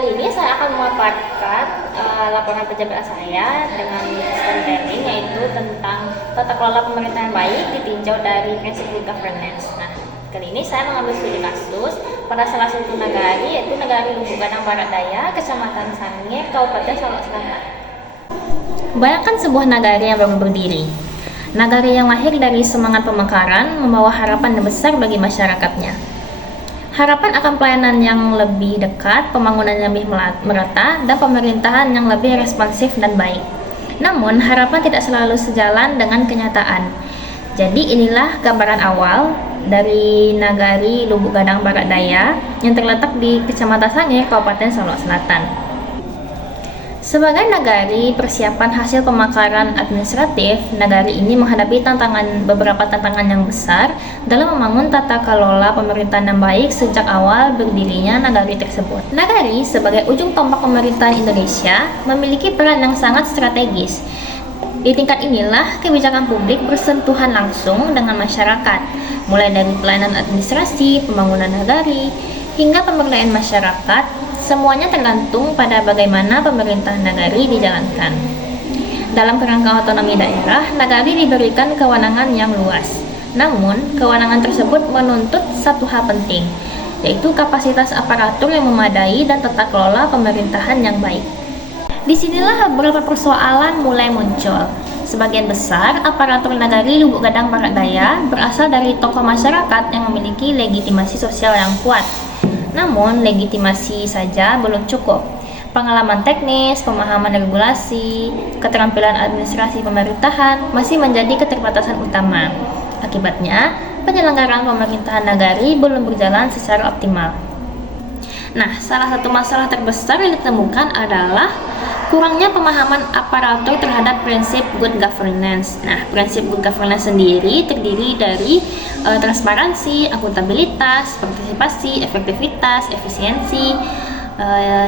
Kali ini saya akan memaparkan laporan pejabat saya dengan storytelling, yaitu tentang tata kelola pemerintahan baik ditinjau dari prinsip good governance. Nah, kali ini saya mengambil studi kasus pada salah satu nagari, yaitu Nagari Lubuk Gadang Barat Daya, Kecamatan Sangihe, Kabupaten Solok Selatan. Bayangkan sebuah nagari yang baru berdiri. Nagari yang lahir dari semangat pemekaran membawa harapan yang besar bagi masyarakatnya. Harapan akan pelayanan yang lebih dekat, pembangunan yang lebih merata, dan pemerintahan yang lebih responsif dan baik. Namun, harapan tidak selalu sejalan dengan kenyataan. Jadi, inilah gambaran awal dari Nagari Lubuk Gadang Barat Daya yang terletak di Kecamatan Sangihe, Kabupaten Solok Selatan. Sebagai nagari persiapan hasil pemekaran administratif, nagari ini menghadapi beberapa tantangan yang besar dalam membangun tata kelola pemerintahan yang baik sejak awal berdirinya nagari tersebut. Nagari sebagai ujung tombak pemerintahan Indonesia memiliki peran yang sangat strategis. Di tingkat inilah kebijakan publik bersentuhan langsung dengan masyarakat, mulai dari pelayanan administrasi, pembangunan nagari, hingga pemberdayaan masyarakat. Semuanya tergantung pada bagaimana pemerintahan nagari dijalankan. Dalam kerangka otonomi daerah, nagari diberikan kewenangan yang luas. Namun, kewenangan tersebut menuntut satu hal penting, yaitu kapasitas aparatur yang memadai dan tata kelola pemerintahan yang baik. Disinilah beberapa persoalan mulai muncul. Sebagian besar aparatur nagari Lubuk Gadang Barat Daya berasal dari tokoh masyarakat yang memiliki legitimasi sosial yang kuat. Namun, legitimasi saja belum cukup. Pengalaman teknis, pemahaman regulasi, keterampilan administrasi pemerintahan masih menjadi keterbatasan utama. Akibatnya, penyelenggaraan pemerintahan nagari belum berjalan secara optimal. Nah, salah satu masalah terbesar yang ditemukan adalah kurangnya pemahaman aparatur terhadap prinsip good governance. Nah, prinsip good governance sendiri terdiri dari transparansi, akuntabilitas, partisipasi, efektivitas, efisiensi,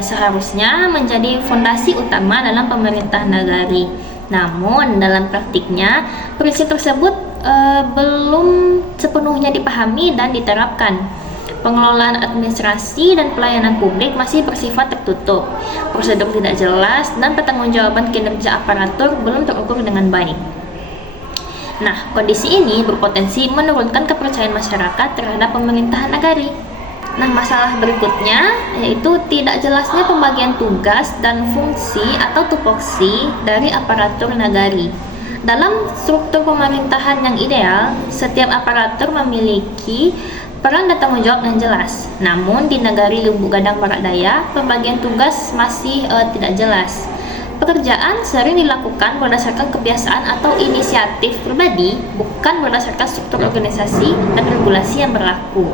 seharusnya menjadi fondasi utama dalam pemerintahan nagari. Namun, dalam praktiknya, prinsip tersebut belum sepenuhnya dipahami dan diterapkan. Pengelolaan administrasi dan pelayanan publik masih bersifat tertutup, prosedur tidak jelas, dan pertanggungjawaban kinerja aparatur belum terukur dengan baik. Nah, kondisi ini berpotensi menurunkan kepercayaan masyarakat terhadap pemerintahan nagari. Nah, masalah berikutnya yaitu tidak jelasnya pembagian tugas dan fungsi atau tupoksi dari aparatur nagari. Dalam struktur pemerintahan yang ideal, setiap aparatur memiliki peran dan tanggung jawab yang jelas. Namun di Nagari Lubuk Gadang Barat Daya, pembagian tugas masih tidak jelas. Pekerjaan sering dilakukan berdasarkan kebiasaan atau inisiatif pribadi, bukan berdasarkan struktur organisasi dan regulasi yang berlaku.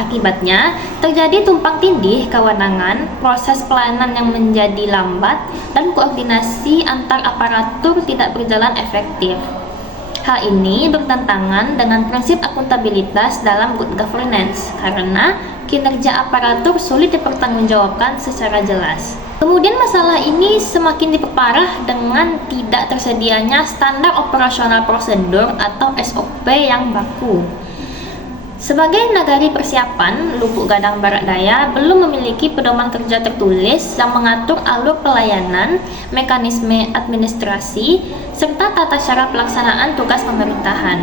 Akibatnya, terjadi tumpang tindih kewenangan, proses pelayanan yang menjadi lambat, dan koordinasi antar aparatur tidak berjalan efektif. Hal ini bertentangan dengan prinsip akuntabilitas dalam good governance karena kinerja aparatur sulit dipertanggungjawabkan secara jelas. Kemudian masalah ini semakin diperparah dengan tidak tersedianya standar operasional prosedur atau SOP yang baku. Sebagai nagari persiapan, Lubuk Gadang Barat Daya belum memiliki pedoman kerja tertulis yang mengatur alur pelayanan, mekanisme administrasi, serta tata cara pelaksanaan tugas pemerintahan.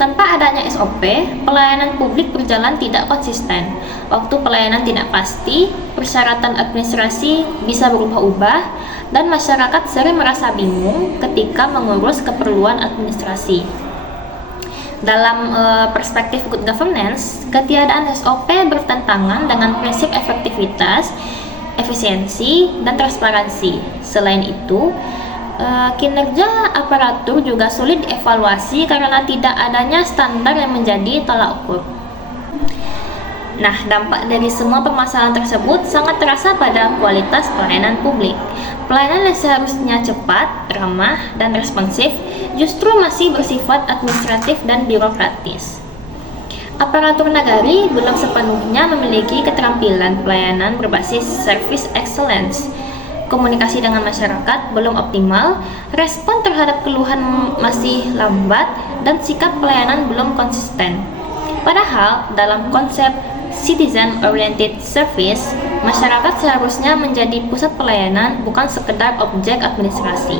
Tanpa adanya SOP, pelayanan publik berjalan tidak konsisten. Waktu pelayanan tidak pasti, persyaratan administrasi bisa berubah-ubah, dan masyarakat sering merasa bingung ketika mengurus keperluan administrasi. Dalam perspektif good governance, ketiadaan SOP bertentangan dengan prinsip efektivitas, efisiensi, dan transparansi. Selain itu, kinerja aparatur juga sulit dievaluasi karena tidak adanya standar yang menjadi tolak ukur. Nah, dampak dari semua permasalahan tersebut sangat terasa pada kualitas pelayanan publik. Pelayanan yang seharusnya cepat, ramah, dan responsif justru masih bersifat administratif dan birokratis. Aparatur nagari belum sepenuhnya memiliki keterampilan pelayanan berbasis service excellence. Komunikasi dengan masyarakat belum optimal, respon terhadap keluhan masih lambat, dan sikap pelayanan belum konsisten. Padahal, dalam konsep citizen-oriented service, masyarakat seharusnya menjadi pusat pelayanan, bukan sekedar objek administrasi.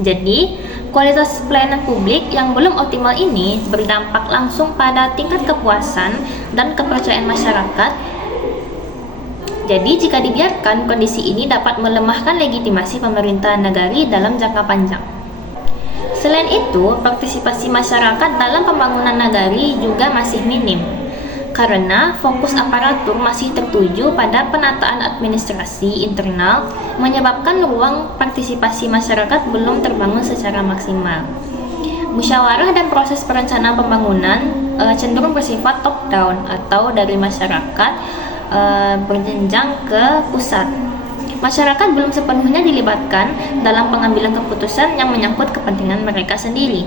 Jadi, kualitas pelayanan publik yang belum optimal ini berdampak langsung pada tingkat kepuasan dan kepercayaan masyarakat. Jadi, jika dibiarkan, kondisi ini dapat melemahkan legitimasi pemerintahan negari dalam jangka panjang. Selain itu, partisipasi masyarakat dalam pembangunan nagari juga masih minim, karena fokus aparatur masih tertuju pada penataan administrasi internal, menyebabkan ruang partisipasi masyarakat belum terbangun secara maksimal. Musyawarah dan proses perencanaan pembangunan cenderung bersifat top down atau dari masyarakat berjenjang ke pusat. Masyarakat belum sepenuhnya dilibatkan dalam pengambilan keputusan yang menyangkut kepentingan mereka sendiri.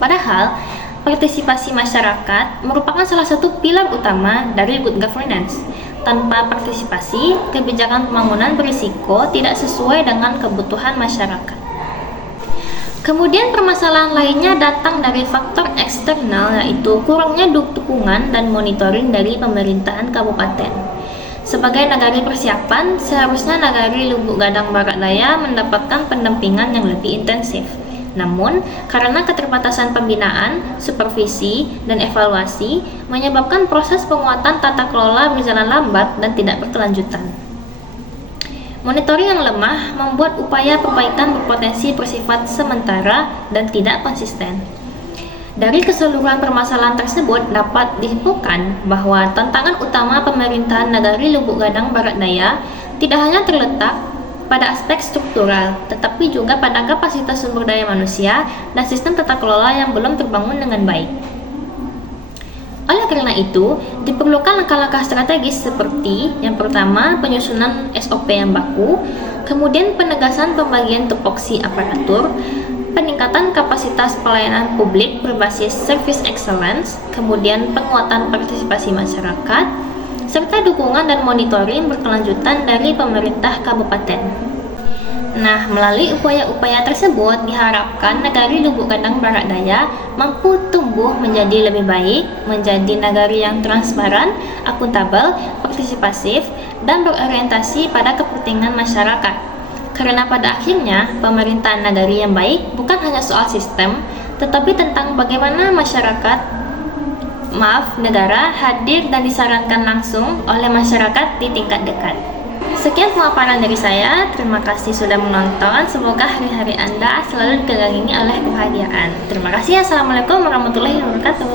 Padahal, partisipasi masyarakat merupakan salah satu pilar utama dari good governance. Tanpa partisipasi, kebijakan pembangunan berisiko tidak sesuai dengan kebutuhan masyarakat. Kemudian permasalahan lainnya datang dari faktor eksternal, yaitu kurangnya dukungan dan monitoring dari pemerintahan kabupaten. Sebagai nagari persiapan, seharusnya nagari Lubuk Gadang Barat Daya mendapatkan pendampingan yang lebih intensif. Namun, karena keterbatasan pembinaan, supervisi, dan evaluasi menyebabkan proses penguatan tata kelola berjalan lambat dan tidak berkelanjutan. Monitoring yang lemah membuat upaya perbaikan berpotensi bersifat sementara dan tidak konsisten. Dari keseluruhan permasalahan tersebut dapat disimpulkan bahwa tantangan utama pemerintahan nagari Lubuk Gadang Barat Daya tidak hanya terletak pada aspek struktural, tetapi juga pada kapasitas sumber daya manusia dan sistem tata kelola yang belum terbangun dengan baik. Oleh karena itu, diperlukan langkah-langkah strategis seperti yang pertama, penyusunan SOP yang baku, kemudian penegasan pembagian tupoksi aparatur, peningkatan kapasitas pelayanan publik berbasis service excellence, kemudian penguatan partisipasi masyarakat, serta dukungan dan monitoring berkelanjutan dari pemerintah kabupaten. Nah, melalui upaya-upaya tersebut diharapkan nagari Lubuk Gadang Barat Daya mampu tumbuh menjadi lebih baik, menjadi nagari yang transparan, akuntabel, partisipasif, dan berorientasi pada kepentingan masyarakat. Karena pada akhirnya, pemerintahan nagari yang baik bukan hanya soal sistem, tetapi tentang bagaimana negara hadir dan disarankan langsung oleh masyarakat di tingkat dekat. Sekian pemaparan dari saya, terima kasih sudah menonton, semoga hari-hari Anda selalu dikelilingi oleh kebahagiaan. Terima kasih, Assalamualaikum warahmatullahi wabarakatuh.